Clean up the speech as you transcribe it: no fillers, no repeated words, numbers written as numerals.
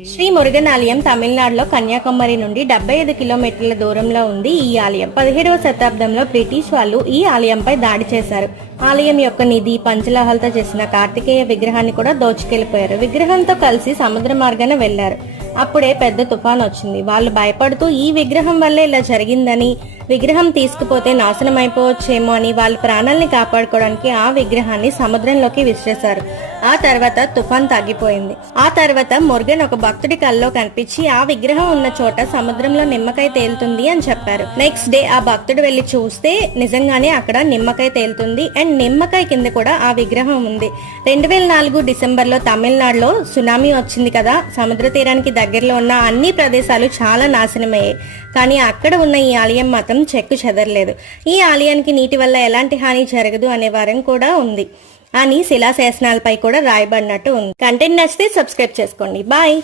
శ్రీ మురుగన్ ఆలయం తమిళనాడులో కన్యాకుమారి నుండి 75 కిలోమీటర్ల దూరంలో ఉంది. ఈ ఆలయం 17వ శతాబ్దంలో బ్రిటిష్ వాళ్ళు ఈ ఆలయంపై దాడి చేశారు. ఆలయం యొక్క నిధి పంచలోహాలతో చేసిన కార్తికేయ విగ్రహాన్ని కూడా దోచుకెళ్లిపోయారు. విగ్రహంతో కలిసి సముద్ర మార్గాన వెళ్లారు. అప్పుడే పెద్ద తుఫాన్ వచ్చింది. వాళ్ళు భయపడుతూ ఈ విగ్రహం వల్లే ఇలా జరిగిందని, విగ్రహం తీసుకుపోతే నాశనం అయిపోవచ్చేమో అని వాళ్ళ ప్రాణాలని కాపాడుకోవడానికి ఆ విగ్రహాన్ని సముద్రంలోకి విసిరేశారు. ఆ తర్వాత తుఫాన్ తగ్గిపోయింది. ఆ తర్వాత మురుగన్ ఒక భక్తుడి కల్లో కనిపించి ఆ విగ్రహం ఉన్న చోట సముద్రంలో నిమ్మకాయ తేలుతుంది అని చెప్పారు. నెక్స్ట్ డే ఆ భక్తుడు వెళ్లి చూస్తే నిజంగానే అక్కడ నిమ్మకాయ తేలుతుంది అండ్ నిమ్మకాయ కింద కూడా ఆ విగ్రహం ఉంది. 2004 డిసెంబర్లో తమిళనాడులో సునామీ వచ్చింది కదా. సముద్ర తీరానికి దగ్గరలో ఉన్న అన్ని ప్రదేశాలు చాలా నాశనమయ్యాయి. కానీ అక్కడ ఉన్న ఈ ఆలయం మాత్రం చెక్కు చెదరలేదు. ఈ ఆలయానికి నీటి వల్ల ఎలాంటి హాని జరగదు అనే వారం కూడా ఉంది అని శిలాశాసనాలపై కూడా రాయబడినట్టు ఉంది. కంటెంట్ నచ్చితే సబ్స్క్రైబ్ చేసుకోండి. బాయ్.